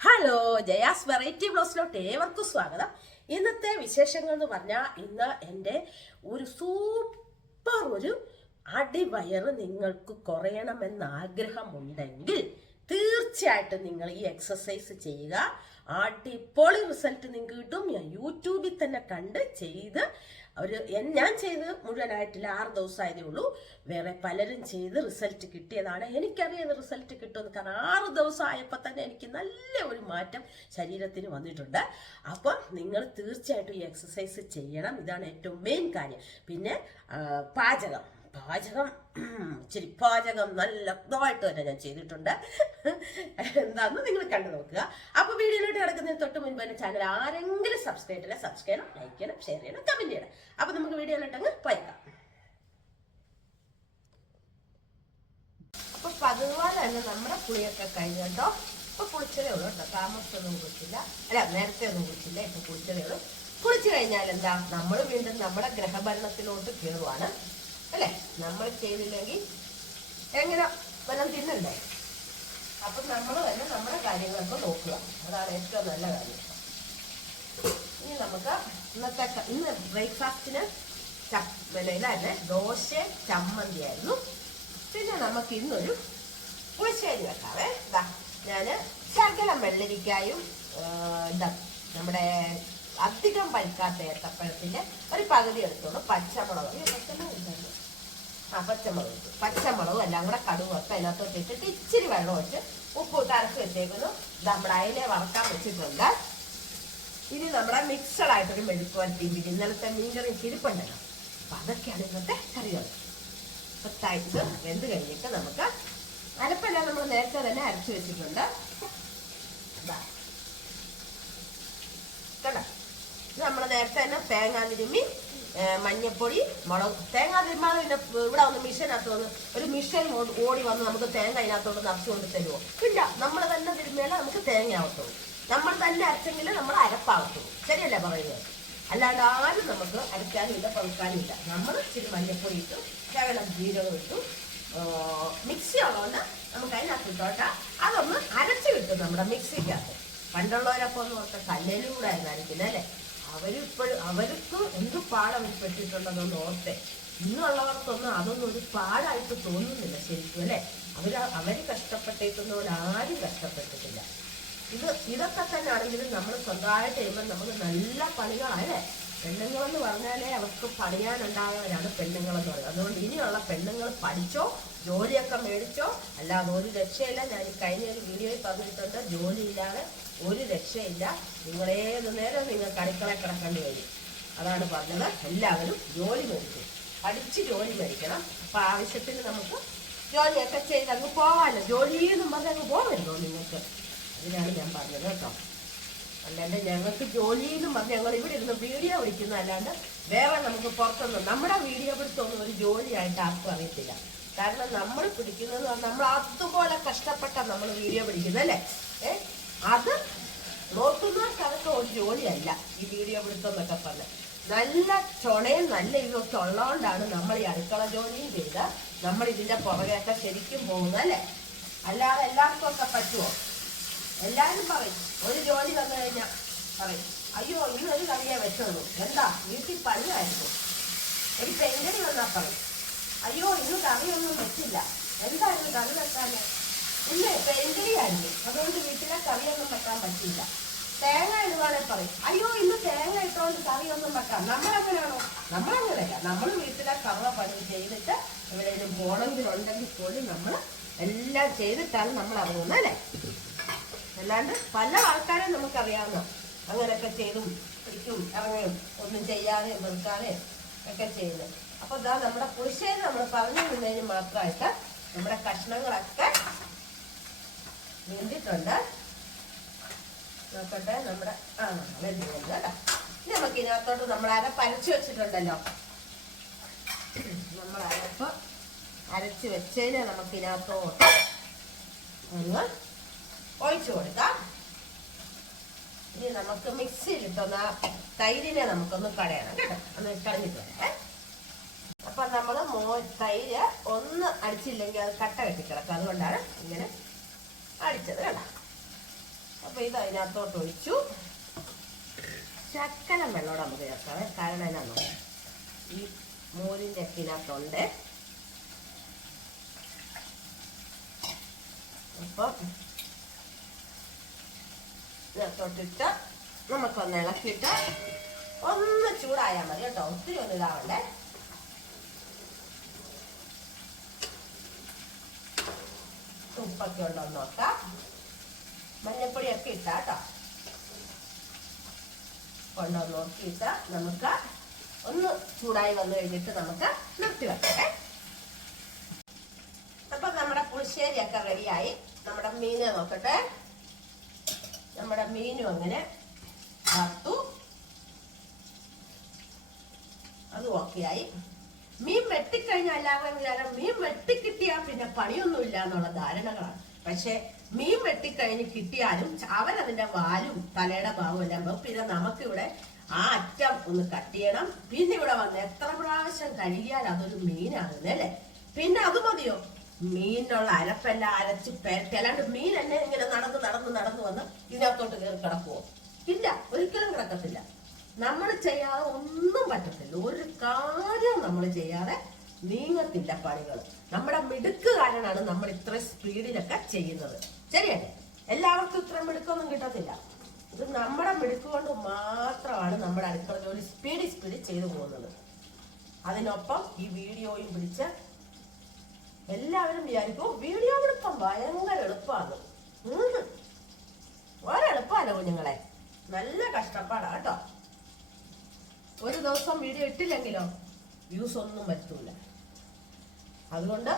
Hello Jaya's variety ബ്ലോസിലോട്ട് ഏവർക്കും സ്വാഗതം. ഇന്നത്തെ വിശേഷങ്ങൾ എന്ന് പറഞ്ഞാൽ ഇന്ന് എന്റെ ഒരു സൂപ്പർ ഒരു അടിവയറ് നിങ്ങൾക്ക് കുറയണമെന്ന് ആഗ്രഹമുണ്ടെങ്കിൽ തീർച്ചയായിട്ടും നിങ്ങൾ ഈ എക്സസൈസ് ചെയ്യുക. അടിപൊളി റിസൾട്ട് നിങ്ങൾക്ക് കിട്ടും. ഞാൻ യൂട്യൂബിൽ തന്നെ കണ്ട് ചെയ്ത് എൻ- ഞാൻ ചെയ്ത് മുഴുവനായിട്ടില്ല ആറ് ദിവസമായതേ ഉള്ളൂ വേറെ പലരും ചെയ്ത് റിസൾട്ട് കിട്ടിയതാണ്. എനിക്കറിയാം റിസൾട്ട് കിട്ടുമെന്ന് കാരണം ആറ് ദിവസം ആയപ്പോൾ തന്നെ എനിക്ക് നല്ല ഒരു മാറ്റം ശരീരത്തിന് വന്നിട്ടുണ്ട്. അപ്പോൾ നിങ്ങൾ തീർച്ചയായിട്ടും ഈ എക്സസൈസ് ചെയ്യണം. ഇതാണ് ഏറ്റവും മെയിൻ കാര്യം. പിന്നെ പാചകം. പാചകം ഇച്ചിരി പാചകം നല്ല ഇതായിട്ട് തന്നെ ഞാൻ ചെയ്തിട്ടുണ്ട്. എന്താണെന്ന് നിങ്ങൾ കണ്ടു നോക്കുക. അപ്പൊ വീഡിയോയിലോട്ട് കിടക്കുന്നതിന് തൊട്ട് മുൻപ് തന്നെ ചാനൽ ആരെങ്കിലും സബ്സ്ക്രൈബ് ചെയ്യണം സബ്സ്ക്രൈബ് ചെയ്യണം ലൈക്ക് ചെയ്യണം ഷെയർ ചെയ്യണം കമന്റ് ചെയ്യണം. അപ്പൊ നമുക്ക് വീഡിയോയിലോട്ട് അങ്ങ് പോയേക്കാം. അപ്പൊ പതിവാറ് തന്നെ നമ്മുടെ പുളിയൊക്കെ കഴിഞ്ഞോ ഇപ്പൊ പുളിച്ചതേ ഉള്ളൂ കേട്ടോ. താമസമൊന്നും കുളിച്ചില്ല അല്ല നേരത്തെ ഒന്നും കുളിച്ചില്ല ഇപ്പൊ കുളിച്ചതേ ഉള്ളൂ. കുളിച്ചു കഴിഞ്ഞാൽ എന്താ? നമ്മൾ വീണ്ടും നമ്മുടെ ഗ്രഹഭരണത്തിലോട്ട് കയറുവാണ്. അല്ലേ? നമ്മൾ ചെയ്തില്ലെങ്കിൽ എങ്ങനെ വല്ലതും തിന്നണ്ടേ? അപ്പം നമ്മൾ തന്നെ നമ്മുടെ കാര്യങ്ങളൊക്കെ നോക്കുക. അതാണ് ഏറ്റവും നല്ല കാര്യം. ഇനി നമുക്ക് ഇന്നത്തെ ഇന്ന് ബ്രേക്ക്ഫാസ്റ്റിന് ഇതല്ലേ ദോശ ചമ്മന്തി ആയിരുന്നു പിന്നെ നമുക്ക് ഇന്നൊരു പുളിശ്ശേരി വെക്കാവേ. ഇതാ ഞാൻ ശകലം വെള്ളരിക്കായും ഇതാ നമ്മുടെ അധികം പഴുക്കാത്ത ഏത്തപ്പഴത്തിന്റെ ഒരു പകുതി എടുത്തോളൂ. പച്ചമുളക്. ആ പച്ചമുളക് ഇട്ടു. പച്ചമുളകും എല്ലാം കൂടെ കടുവൊക്കെ അതിനകത്തോട്ട് ഇട്ടിട്ട് ഇച്ചിരി വെള്ളം ഒഴിച്ച് ഉപ്പ് അരച്ച് വെച്ചേക്കുന്നു. നമ്മുടെ അയിലെ വറക്കാൻ വെച്ചിട്ടുണ്ട്. ഇനി നമ്മുടെ മിക്സഡ് ആയിട്ടൊരു മെഴുക്കുവരട്ടി തിരി ഇന്നലത്തെ മീൻകറി ഇരിപ്പുണ്ടല്ലോ. അപ്പൊ അതൊക്കെയാണ് ഇന്നത്തെ കറികൾ. പത്തായിട്ട് വെന്ത് കഴിഞ്ഞിട്ട് നമുക്ക് അരപ്പെല്ലാം നമ്മൾ നേരത്തെ തന്നെ അരച്ചു വെച്ചിട്ടുണ്ട്. കണ്ടോ? ഇത് നമ്മൾ നേരത്തെ തന്നെ തേങ്ങാ തിരുമ്മി മഞ്ഞപ്പൊടി മുളക്. തേങ്ങാ തിരുമ്മാതെ പിന്നെ ഇവിടെ വന്ന് മിഷനകത്തോന്ന് ഒരു മിഷൻ ഓടി വന്ന് നമുക്ക് തേങ്ങ അതിനകത്തോട്ട് നിറച്ചു കൊണ്ട് തരുമോ ഇല്ല നമ്മൾ തന്നെ തിരുമ്മിയാലേ നമുക്ക് തേങ്ങ ആവത്തുള്ളൂ നമ്മൾ തന്നെ അരച്ചെങ്കിൽ നമ്മൾ അരപ്പാകത്തുള്ളൂ ശരിയല്ലേ പറയുന്നത്? അല്ലാണ്ട് ആരും നമുക്ക് അരയ്ക്കാനും ഇല്ല പഴുക്കാനും ഇല്ല. നമ്മൾ ഇച്ചിരി മഞ്ഞപ്പൊടി ഇട്ടു ശകലം ജീരകം ഇട്ടു മിക്സി ഉള്ളതുകൊണ്ട് നമുക്ക് അതിനകത്ത് ഇട്ടോട്ട അതൊന്ന് അരച്ച് കിട്ടും നമ്മുടെ മിക്സിക്കകത്ത് പണ്ടുള്ളവരൊക്കെ ഒന്ന് ഓർത്ത കല്ലേലും ആയിരുന്നു അരയ്ക്കുന്നത് അല്ലേ? അവരിപ്പോഴും അവർക്ക് എന്ത് പാഠം പെട്ടിട്ടുണ്ടെന്നൊന്ന് ഓർത്തെ. ഇന്നുള്ളവർക്കൊന്നും അതൊന്നും ഒരു പാടായിട്ട് തോന്നുന്നില്ല ശരിക്കും അല്ലേ? അവർ അവർ കഷ്ടപ്പെട്ടേക്കുന്ന പോലെ ആരും കഷ്ടപ്പെട്ടിട്ടില്ല. ഇത് ഇതൊക്കെ തന്നെ ആണെങ്കിലും നമ്മൾ സ്വന്തമായിട്ട് ചെയ്യുമ്പോൾ നമുക്ക് നല്ല പണികളല്ലേ പെണ്ണുങ്ങളെന്ന് പറഞ്ഞാലേ അവർക്ക് പണിയാനുണ്ടായവരാണ് പെണ്ണുങ്ങളെന്ന് പറയുന്നത്. അതുകൊണ്ട് ഇനിയുള്ള പെണ്ണുങ്ങൾ പഠിച്ചോ ജോലിയൊക്കെ മേടിച്ചോ അല്ലാതെ ഒരു രക്ഷയില്ല. ഞാൻ കഴിഞ്ഞ ഒരു വീഡിയോയിൽ പറഞ്ഞിട്ടുണ്ട് ജോലിയില്ലാതെ ഒരു രക്ഷയില്ല. നിങ്ങളേത് നേരം നിങ്ങൾക്ക് അടുക്കള കിടക്കേണ്ടി വരും. അതാണ് പറഞ്ഞത്. എല്ലാവരും ജോലി മേടിക്കും പഠിച്ച് ജോലി മേടിക്കണം അപ്പൊ ആവശ്യത്തിന് നമുക്ക് ജോലിയൊക്കെ ചെയ്ത് അങ്ങ് പോവാമല്ലോ ജോലിയെന്നും പറഞ്ഞ് അങ്ങ് പോകരുതോ നിങ്ങൾക്ക്? അതിനാണ് ഞാൻ പറഞ്ഞത് കേട്ടോ. അല്ലാണ്ട് ഞങ്ങൾക്ക് ജോലിയെന്നും പറഞ്ഞ് ഞങ്ങൾ ഇവിടെ ഇരുന്ന് വീഡിയോ വിളിക്കുന്ന അല്ലാണ്ട് വേറെ നമുക്ക് പുറത്തൊന്നും നമ്മുടെ വീഡിയോ പിടുത്തൊന്നും ഒരു ജോലിയായിട്ട് ആർക്കും അറിയത്തില്ല. കാരണം നമ്മൾ പിടിക്കുന്നത് നമ്മൾ അതുപോലെ കഷ്ടപ്പെട്ട നമ്മൾ വീഡിയോ പിടിക്കുന്നത് അല്ലേ? അത് നോക്കുന്നവർക്ക് അതൊക്കെ ഒരു ജോലിയല്ല ഈ വീഡിയോ പിടുത്തം എന്നൊക്കെ പറഞ്ഞ്. നല്ല ചുണയും നല്ല ഇതൊക്കെ ഉള്ളതുകൊണ്ടാണ് നമ്മൾ ഈ അടുക്കള ജോലിയും ചെയ്ത് നമ്മൾ ഇതിന്റെ പുറകെയൊക്കെ ശരിക്കും പോകുന്നത് അല്ലേ? അല്ലാതെ എല്ലാവർക്കും ഒക്കെ പറ്റുമോ എല്ലാവരും പറയും ഒരു ജോലി വന്നു കഴിഞ്ഞാൽ പറയും അയ്യോ ഇന്നൊരു കറിയെ വെച്ചോളൂ എന്താ? വീട്ടിൽ പണിയായിരുന്നു. ഒരു പെങ്കടി വന്നാൽ പറയും അയ്യോ ഇന്ന് കറിയൊന്നും വെച്ചില്ല എന്തായിരുന്നു കറി വെക്കാന്? ഇന്ന് പെങ്കടിയായിരുന്നു അതുകൊണ്ട് വീട്ടിലെ കറിയൊന്നും വെക്കാൻ പറ്റില്ല തേങ്ങ ഇടുവാണെ പറയും. അയ്യോ ഇന്ന് തേങ്ങ ഇട്ടുകൊണ്ട് കറിയൊന്നും വെക്കാം. നമ്മളങ്ങനെയാണോ? നമ്മളങ്ങനെയല്ല. നമ്മൾ വീട്ടിലെ കറവ പണി ചെയ്തിട്ട് എവിടെയെങ്കിലും ഉണ്ടെങ്കിൽ പോലും നമ്മൾ എല്ലാം ചെയ്തിട്ടാണ് നമ്മൾ ഇറങ്ങുന്നത് അല്ലേ? അല്ലാണ്ട് പല ആൾക്കാരും നമുക്കറിയാവുന്ന അങ്ങനെയൊക്കെ ചെയ്തും പിടിക്കും ഇറങ്ങും ഒന്നും ചെയ്യാതെ വെറുക്കാതെ ഒക്കെ ചെയ്യുന്നത്. അപ്പൊ ഇതാ നമ്മുടെ പുളിശ്ശേരി നമ്മൾ പറഞ്ഞു നിന്നതിന് മാത്രമായിട്ട് നമ്മുടെ കഷ്ണങ്ങളൊക്കെ വെന്തിട്ടുണ്ട് നോക്കട്ടെ നമ്മുടെ ആ വെന്തിട്ടുണ്ട് കേട്ടോ. നമുക്ക് ഇതിനകത്തോട്ട് നമ്മൾ അരപ്പ് വെച്ചിട്ടുണ്ടല്ലോ. നമ്മൾ അരപ്പ് അരച്ച് വെച്ചതിനെ നമുക്ക് ഇതിനകത്തോട്ട് ഒന്ന് ഒഴിച്ചു കൊടുക്കാം. ഇനി നമുക്ക് മിക്സി കിട്ടുന്ന തൈരിനെ നമുക്കൊന്ന് കളയണം കേട്ടോ. ഒന്ന് കളഞ്ഞിട്ട് വരാം. അപ്പൊ നമ്മൾ മോ തൈര് ഒന്ന് അടിച്ചില്ലെങ്കിൽ അത് കട്ട കെട്ടിക്കിടക്കും. അതുകൊണ്ടാണ് ഇങ്ങനെ അടിച്ചത് കേട്ടോ. അപ്പൊ ഇത് അതിനകത്തോട്ട് ഒഴിച്ചു. ശക്കലം വെള്ളോടെ നമുക്ക് ചേർക്കാം. കാരണം എന്നാണോ ഈ മോരിന്റെ കിനകത്തുണ്ട് അപ്പം ഇതിനകത്തോട്ടിട്ട് നമുക്കൊന്ന് ഇളക്കിയിട്ട് ഒന്ന് ചൂടായാൽ മതി കേട്ടോ. ഒത്തിരി ഒന്ന് ഇതാവണ്ടേ. ഉപ്പൊക്കെ ഉണ്ടോ എന്ന് നോക്കാം. മഞ്ഞപ്പൊടിയൊക്കെ ഇട്ടാ കേട്ടോ കൊണ്ടോ നോക്കിയിട്ട് നമുക്ക് ഒന്ന് ചൂടായി വന്നു കഴിഞ്ഞിട്ട് നമുക്ക് നിർത്തി വെക്കട്ടെ. അപ്പൊ നമ്മുടെ പുളിശ്ശേരിയൊക്കെ റെഡിയായി. നമ്മുടെ മീനെ നോക്കട്ടെ. നമ്മുടെ മീനും അങ്ങനെ വറുത്തു. അത് ഓക്കെയായി. മീൻ വെട്ടിക്കഴിഞ്ഞാൽ എല്ലാവരും വിചാരം മീൻ വെട്ടിക്കിട്ടിയാൽ പിന്നെ പണിയൊന്നുമില്ല എന്നുള്ള ധാരണകളാണ്. പക്ഷെ മീൻ വെട്ടിക്കഴിഞ്ഞ് കിട്ടിയാലും അവരതിന്റെ വാലും തലയുടെ ഭാവവും എല്ലാം പോകും പിന്നെ നമുക്കിവിടെ ആ അറ്റം ഒന്ന് കട്ട് ചെയ്യണം. പിന്നെ ഇവിടെ വന്ന് എത്ര പ്രാവശ്യം കഴുകിയാൽ അതൊരു മീനാകുന്നത് അല്ലേ? പിന്നെ അത് മതിയോ? മീനിനുള്ള അരപ്പെല്ലാം അരച്ച് പെരട്ടി മീൻ എന്നെ ഇങ്ങനെ നടന്ന് നടന്ന് നടന്ന് വന്ന് ഇതിനകത്തോട്ട് കയറി കിടക്കുവോ? ഇല്ല ഒരിക്കലും കിടക്കത്തില്ല. നമ്മൾ ചെയ്യാതെ ഒന്നും പറ്റത്തില്ല. ഒരു കാര്യം നമ്മൾ ചെയ്യാതെ നീങ്ങത്തില്ല പണികൾ നമ്മുടെ മിടുക്ക് കാരണമാണ് നമ്മൾ ഇത്ര സ്പീഡിലൊക്കെ ചെയ്യുന്നത്. ശരിയല്ലേ? എല്ലാവർക്കും ഇത്ര മിടുക്കൊന്നും കിട്ടത്തില്ല. ഇത് നമ്മുടെ മിടുക്ക് കൊണ്ട് മാത്രമാണ് നമ്മുടെ അടുക്കള ജോലി സ്പീഡ് സ്പീഡിൽ ചെയ്തു പോകുന്നത്. അതിനൊപ്പം ഈ വീഡിയോയും പിടിച്ച് എല്ലാവരും വിചാരിക്കും വീഡിയോ എടുപ്പം ഭയങ്കര എളുപ്പമാണ്. ഒരെളുപ്പമല്ല കുഞ്ഞുങ്ങളെ. നല്ല കഷ്ടപ്പാടാ കേട്ടോ. ഒരു ദിവസം വീഡിയോ ഇട്ടില്ലെങ്കിലോ വ്യൂസ് ഒന്നും പറ്റൂല അതുകൊണ്ട്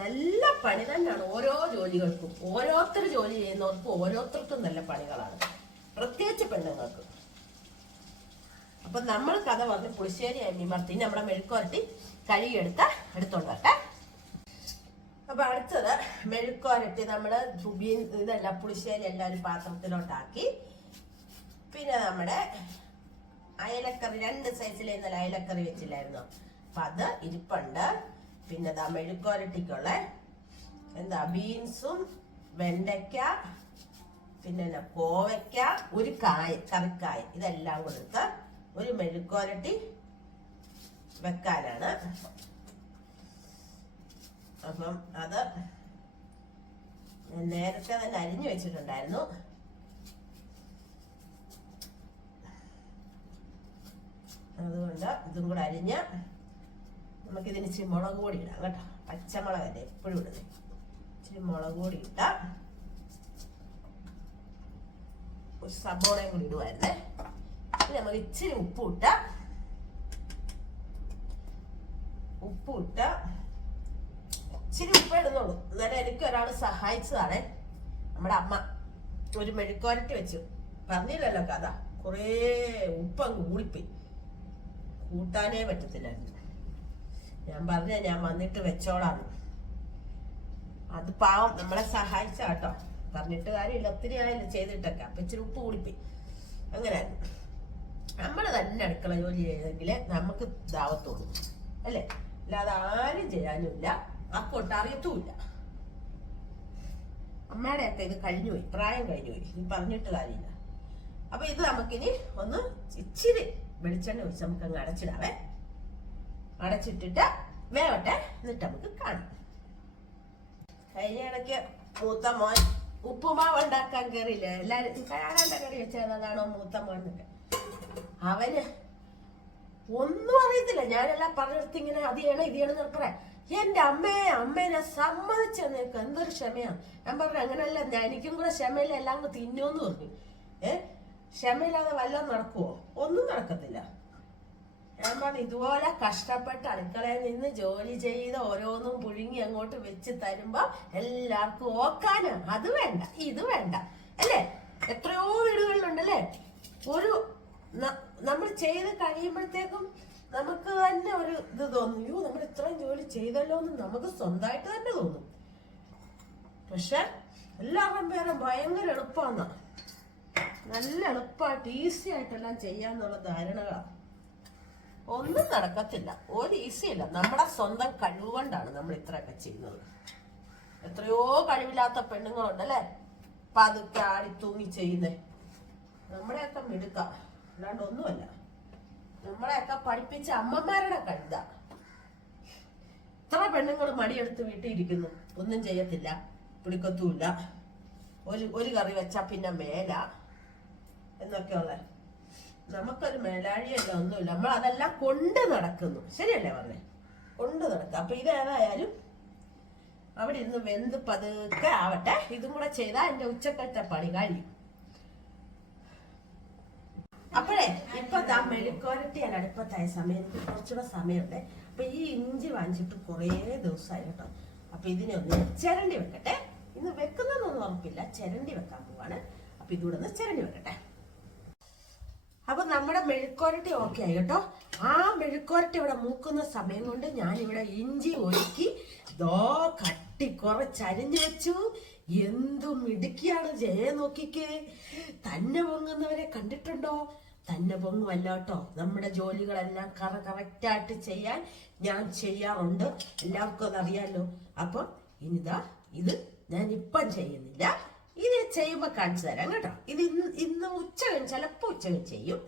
നല്ല പണി തന്നെയാണ് ഓരോ ജോലികൾക്കും. ഓരോരുത്തർ ജോലി ചെയ്യുന്നവർക്കും ഓരോരുത്തർക്കും നല്ല പണികളാണ്. പ്രത്യേകിച്ച് പെണ്ണുങ്ങൾക്ക്. അപ്പൊ നമ്മൾ കഥ പറഞ്ഞ് പുളിശ്ശേരി അമ്മിമർത്തി നമ്മുടെ മെഴുക്കുവരട്ടി കഴുകിയെടുത്ത എടുത്തോണ്ട് വരട്ടെ അപ്പൊ അടുത്തത് മെഴുക്കുവരട്ടി നമ്മൾ ബീൻ ഇതെല്ലാം പുളിശ്ശേരി എല്ലാം ഒരു പാത്രത്തിലോട്ടാക്കി. പിന്നെ നമ്മുടെ അയലക്കറി രണ്ട് സൈസിൽ ഇന്നലെ അയലക്കറി വെച്ചില്ലായിരുന്നു? അപ്പൊ അത് ഇരിപ്പുണ്ട്. പിന്നെ ദാ മെഴുക്കോരട്ടിക്കുള്ള എന്താ ബീൻസും വെണ്ടയ്ക്ക പിന്നെ കോവയ്ക്ക ഒരു കായ കറിക്കായ ഇതെല്ലാം കൊടുത്ത് ഒരു മെഴുക്കോരട്ടി വെക്കാനാണ്. അപ്പം അത് നേരത്തെ തന്നെ അരിഞ്ഞു വെച്ചിട്ടുണ്ടായിരുന്നു. അതുകൊണ്ട് ഇതും കൂടെ അരിഞ്ഞ് നമുക്കിതിന് ഇച്ചിരി മുളക് പൊടി ഇടാം കേട്ടോ. പച്ചമുളകല്ലേ എപ്പോഴും ഇടുന്നത് ഇച്ചിരി മുളക് പൊടി ഇട്ട ഒരു സബോളയും കൂടി ഇടുവായിരുന്നേ. ഇനി നമുക്ക് ഇച്ചിരി ഉപ്പ് ഇട്ട ഉപ്പ് ഇട്ട ഇച്ചിരി ഉപ്പ് ഇടുന്നുള്ളൂ. എന്നാലും എനിക്ക് ഒരാൾ സഹായിച്ചതാണേ. നമ്മുടെ അമ്മ ഒരു മെഴുക്കുവരട്ടി വെച്ചു. പറഞ്ഞില്ലല്ലോ കഥ. കുറേ ഉപ്പങ്ങ് കൂടിപ്പോയി കൂട്ടാനേ പറ്റത്തില്ലായിരുന്നു. ഞാൻ പറഞ്ഞ ഞാൻ വന്നിട്ട് വെച്ചോളാന്ന്. അത് പാവം നമ്മളെ സഹായിച്ച കേട്ടോ. പറഞ്ഞിട്ട് കാര്യമില്ല ഒത്തിരി ആയില്ല ചെയ്തിട്ടൊക്കെ. അപ്പൊ ഇച്ചിരി ഉപ്പ് കൂടിപ്പോയി. അങ്ങനെ നമ്മൾ തന്നെ അടുക്കള ജോലി ചെയ്തെങ്കിൽ നമുക്ക് ഇതാവത്തുള്ളൂ. അല്ലേ? അല്ലാതെ ആരും ചെയ്യാനുമില്ല അക്കോട്ട് അറിയത്തുമില്ല. അമ്മയുടെ ഒക്കെ ഇത് കഴിഞ്ഞുപോയി. പ്രായം കഴിഞ്ഞുപോയി. ഇനി പറഞ്ഞിട്ട് കാര്യമില്ല. അപ്പൊ ഇത് നമുക്കിനി ഒന്ന് ഇച്ചിരി വെളിച്ചെണ്ണ ഒഴിച്ച് നമുക്ക് അങ്ങ് അടച്ചിടാവേ. അടച്ചിട്ടിട്ട് വേവട്ടെ എന്നിട്ട് നമുക്ക് കാണാം. കഴിഞ്ഞ ഇടയ്ക്ക് മൂത്ത മോൻ ഉപ്പുമാവ് ഉണ്ടാക്കാൻ കയറിയില്ല എല്ലാരും കാണാണ്ട കറി വെച്ചതാണോ മൂത്ത മോൻ അവന് ഒന്നും അറിയത്തില്ല. ഞാനെല്ലാം പറഞ്ഞെടുത്ത് ഇങ്ങനെ അത് ചെയ്യണം ഇത് ചെയ്യണം എന്ന് പറയാം. എന്റെ അമ്മയെ അമ്മേനെ സമ്മതിച്ച നിനക്ക് എന്തൊരു ക്ഷമയാണ് ഞാൻ പറഞ്ഞു അങ്ങനെയല്ല എനിക്കും കൂടെ ക്ഷമയില്ല എല്ലാം കൂടെ തിന്നോന്ന് പറഞ്ഞു. ഏ? ക്ഷമയില്ലാതെ വല്ലതും നടക്കുവോ? ഒന്നും നടക്കത്തില്ല. ഞാൻ പറഞ്ഞു ഇതുപോലെ കഷ്ടപ്പെട്ട് അടുക്കളയിൽ നിന്ന് ജോലി ചെയ്ത് ഓരോന്നും പുഴുങ്ങി അങ്ങോട്ട് വെച്ച് തരുമ്പോ എല്ലാവർക്കും ഓക്കാനാ. അത് വേണ്ട ഇത് വേണ്ട. അല്ലേ? എത്രയോ വീടുകളിലുണ്ട് അല്ലേ ഒരു നമ്മൾ ചെയ്ത് കഴിയുമ്പോഴത്തേക്കും നമുക്ക് തന്നെ ഒരു ഇത് തോന്നും. നമ്മൾ ഇത്രയും ജോലി ചെയ്തല്ലോ എന്ന് നമുക്ക് സ്വന്തമായിട്ട് തന്നെ തോന്നും. പക്ഷെ എല്ലാവരും പേരും ഭയങ്കര എളുപ്പമാണ് നല്ല എളുപ്പമായിട്ട് ഈസി ആയിട്ടെല്ലാം ചെയ്യാന്നുള്ള ധാരണകളാണ് ഒന്നും നടക്കത്തില്ല. ഒരു ഈസി അല്ല നമ്മുടെ സ്വന്തം കഴിവ് കൊണ്ടാണ് നമ്മൾ ഇത്രയൊക്കെ ചെയ്യുന്നത്. എത്രയോ കഴിവില്ലാത്ത പെണ്ണുങ്ങളുണ്ട് അല്ലേ? പതുക്കെ ആടി തൂങ്ങി ചെയ്യുന്നേ. നമ്മളെയൊക്കെ മിടുക്ക. അല്ലാണ്ട് ഒന്നുമല്ല. നമ്മളെയൊക്കെ പഠിപ്പിച്ച അമ്മമാരുടെ കഴുത ഇത്ര പെണ്ണുങ്ങൾ മടിയെടുത്ത് വീട്ടിൽ ഇരിക്കുന്നു ഒന്നും ചെയ്യത്തില്ല. പിടിക്കത്തുമില്ല. ഒരു ഒരു കറി വെച്ചാ പിന്നെ മേല. എന്നൊക്കെയുള്ള. നമുക്കൊരു മേലാഴിയല്ല ഒന്നുമില്ല. നമ്മൾ അതെല്ലാം കൊണ്ട് നടക്കുന്നു. ശരിയല്ലേ പറഞ്ഞേ? കൊണ്ട് നടക്കുക. അപ്പൊ ഇതേതായാലും അവിടെ ഇരുന്ന് വെന്ത് പതുക്കെ ആവട്ടെ. ഇതും കൂടെ ചെയ്താൽ എന്റെ ഉച്ചക്കത്തെ പണി കഴിയും. അപ്പോഴേ ഇപ്പൊ ദാ മെഴുക്കോരട്ടി ഞാൻ അടുപ്പത്തായ സമയം എനിക്ക് കുറച്ചുകൂടെ സമയമുണ്ട്. അപ്പൊ ഈ ഇഞ്ചി വാങ്ങിച്ചിട്ട് കുറേ ദിവസമായി കേട്ടോ. അപ്പൊ ഇതിനെ ഒന്ന് ചിരണ്ടി വെക്കട്ടെ. ഇന്ന് വെക്കുന്നതൊന്നും ഉറപ്പില്ല. ചിരണ്ടി വെക്കാൻ പോവാണ്. അപ്പൊ ഇതുകൂടെ ഒന്ന് ചിരണ്ടി വെക്കട്ടെ. അപ്പൊ നമ്മുടെ മെഴുക്കോരട്ടി ഓക്കെ ആയി കേട്ടോ. ആ മെഴുക്കോരട്ടി ഇവിടെ മൂക്കുന്ന സമയം കൊണ്ട് ഞാൻ ഇവിടെ ഇഞ്ചി ഒഴുക്കി ദോ കട്ടി കുറച്ചരിഞ്ഞു വെച്ചു. എന്തു മിടുക്കിയാണ് ജയ നോക്കിക്കേ. തന്നെ പൊങ്ങുന്നവരെ കണ്ടിട്ടുണ്ടോ? തന്നെ പൊങ്ങുമല്ല കേട്ടോ. നമ്മുടെ ജോലികളെല്ലാം കറ കറക്റ്റായിട്ട് ചെയ്യാൻ ഞാൻ ചെയ്യാറുണ്ട്. എല്ലാവർക്കും അതറിയാലോ. അപ്പം ഇനിതാ ഇത് ഞാൻ ഇപ്പം ചെയ്യുന്നില്ല. ഇത് ചെയ്യുമ്പോൾ കാണിച്ചു തരാം കേട്ടോ. ഇത് ഇന്ന് ഇന്ന് ഉച്ച കഴിഞ്ഞ് ചിലപ്പോൾ ഉച്ച കഴിഞ്ഞ് ചെയ്യും.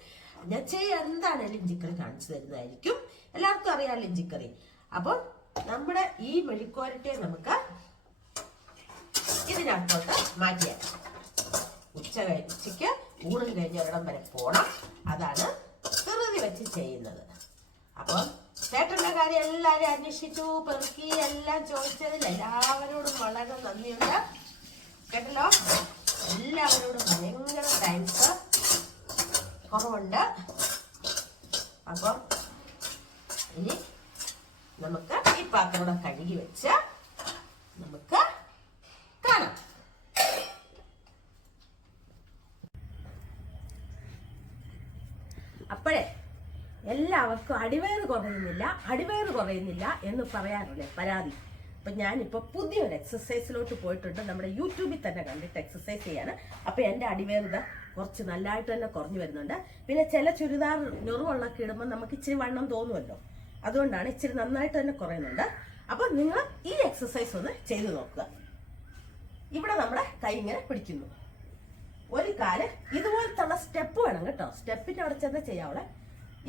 ഞാൻ ചെയ്യാൻ എന്താണേലും ഇഞ്ചിക്കറി കാണിച്ചു തരുന്നതായിരിക്കും. എല്ലാവർക്കും അറിയാമല്ലോ ഇഞ്ചിക്കറി അപ്പോൾ നമ്മുടെ ഈ മെഴുക്കോരട്ടെ നമുക്ക് ഇതിനകത്തോട്ട് മാറ്റിയാൽ ഉച്ച കഴിഞ്ഞ് ഉച്ചയ്ക്ക് ഊണും കഴിഞ്ഞ ഒരിടം വരെ പോണം. അതാണ് പ്രകൃതി വെച്ച് ചെയ്യുന്നത്. അപ്പം ചേട്ടന്റെ കാര്യം എല്ലാവരും അന്വേഷിച്ചു പെറുക്കി എല്ലാം ചോദിച്ചതിൽ എല്ലാവരോടും വളരെ നന്ദിയുണ്ട്. കേട്ടല്ലോ? എല്ലാവരോടും ഭയങ്കര താങ്ക്സ് കുറവുണ്ട്. അപ്പം ഇനി നമുക്ക് ഈ പാത്രം കഴുകി വെച്ച് നമുക്ക് കാണാം. അപ്പോഴേ എല്ലാവർക്കും അടിവയറ് കുറയുന്നില്ല അടിവയറ് കുറയുന്നില്ല എന്ന് പറയാറില്ലേ പരാതി. അപ്പൊ ഞാനിപ്പോ പുതിയൊരു എക്സസൈസിലോട്ട് പോയിട്ടുണ്ട്. നമ്മുടെ യൂട്യൂബിൽ തന്നെ കണ്ടിട്ട് എക്സസൈസ് ചെയ്യാണ്. അപ്പൊ എന്റെ അടിവേദന കുറച്ച് നല്ലതായിട്ട് തന്നെ കുറഞ്ഞു വരുന്നുണ്ട്. പിന്നെ ചില ചുരിദാർ ഞെറുവെള്ളമൊക്കെ ഇടുമ്പോൾ നമുക്ക് ഇച്ചിരി വണ്ണം തോന്നുമല്ലോ. അതുകൊണ്ടാണ് ഇച്ചിരി നന്നായിട്ട് തന്നെ കുറയുന്നുണ്ട്. അപ്പൊ നിങ്ങൾ ഈ എക്സസൈസ് ഒന്ന് ചെയ്തു നോക്കുക. ഇവിടെ നമ്മുടെ കൈ ഇങ്ങനെ പിടിക്കുന്നു. ഒരു കാൽ ഇതുപോലത്തുള്ള സ്റ്റെപ്പ് വേണം കേട്ടോ. സ്റ്റെപ്പിന്റെ അവിടെ ചെന്ന് ചെയ്യാവളെ.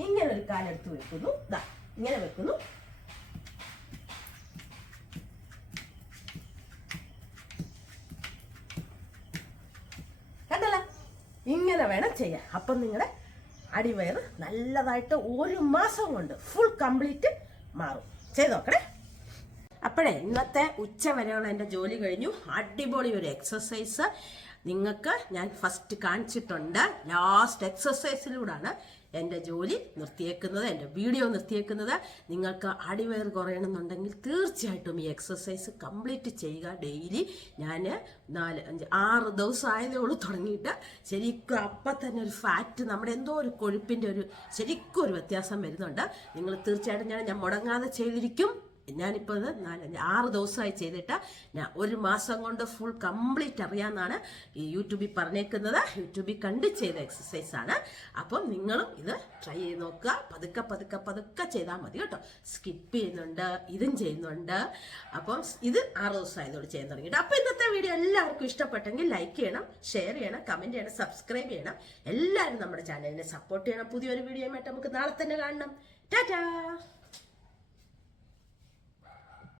ഇങ്ങനെ ഒരു കാലെടുത്ത് വെക്കുന്നു. ദാ ഇങ്ങനെ വെക്കുന്നു കണ്ടല്ല ഇങ്ങനെ വേണം ചെയ്യാൻ അപ്പം നിങ്ങളുടെ അടിവയറ് നല്ലതായിട്ട് ഒരു മാസം കൊണ്ട് ഫുൾ കംപ്ലീറ്റ് മാറും. ചെയ്ത് നോക്കണേ. അപ്പോഴേ ഇന്നത്തെ ഉച്ച വരെയുള്ള എന്റെ ജോലി കഴിഞ്ഞു. അടിപൊളി ഒരു എക്സസൈസ് നിങ്ങൾക്ക് ഞാൻ ഫസ്റ്റ് കാണിച്ചിട്ടുണ്ട്. ലാസ്റ്റ് എക്സസൈസിലൂടെയാണ് എന്റെ ജോലി നിർത്തിയേക്കുന്നത് എന്റെ വീഡിയോ നിർത്തിയേക്കുന്നത്. നിങ്ങൾക്ക് അടിവയർ കുറയണമെന്നുണ്ടെങ്കിൽ തീർച്ചയായിട്ടും ഈ എക്സസൈസ് കംപ്ലീറ്റ് ചെയ്യുക. ഡെയിലി ഞാൻ നാല് അഞ്ച് ആറ് ദിവസം ഉള്ളൂ തുടങ്ങിയിട്ട്. ശരിക്കും അപ്പം തന്നെ ഒരു ഫാറ്റ് നമ്മുടെ എന്തോ ഒരു കൊഴുപ്പിന്റെ ഒരു ശരിക്കും ഒരു വ്യത്യാസം വരുന്നുണ്ട്. നിങ്ങൾ തീർച്ചയായിട്ടും ഞാൻ ഞാൻ മുടങ്ങാതെ ചെയ്തിരിക്കും. ഞാനിപ്പോൾ ഇത് നാലഞ്ച് ആറ് ദിവസമായി ചെയ്തിട്ട് ഞാൻ ഒരു മാസം കൊണ്ട് ഫുൾ കംപ്ലീറ്റ് അറിയാമെന്നാണ് ഈ യൂട്യൂബിൽ പറഞ്ഞേക്കുന്നത്. യൂട്യൂബിൽ കണ്ട് ചെയ്ത എക്സസൈസ് ആണ്. അപ്പം നിങ്ങളും ഇത് ട്രൈ ചെയ്ത് നോക്കുക. പതുക്കെ പതുക്കെ പതുക്കെ ചെയ്താൽ മതി കേട്ടോ. സ്കിപ്പ് ചെയ്യുന്നുണ്ട് ഇതും ചെയ്യുന്നുണ്ട്. അപ്പം ഇത് ആറ് ദിവസമായതോട് ചെയ്യാൻ തുടങ്ങിയിട്ട് അപ്പം ഇന്നത്തെ വീഡിയോ എല്ലാവർക്കും ഇഷ്ടപ്പെട്ടെങ്കിൽ ലൈക്ക് ചെയ്യണം ഷെയർ ചെയ്യണം കമന്റ് ചെയ്യണം സബ്സ്ക്രൈബ് ചെയ്യണം. എല്ലാവരും നമ്മുടെ ചാനലിനെ സപ്പോർട്ട് ചെയ്യണം. പുതിയൊരു വീഡിയോ ആയിട്ട് നമുക്ക് നാളെ തന്നെ കാണണം. ടാറ്റാ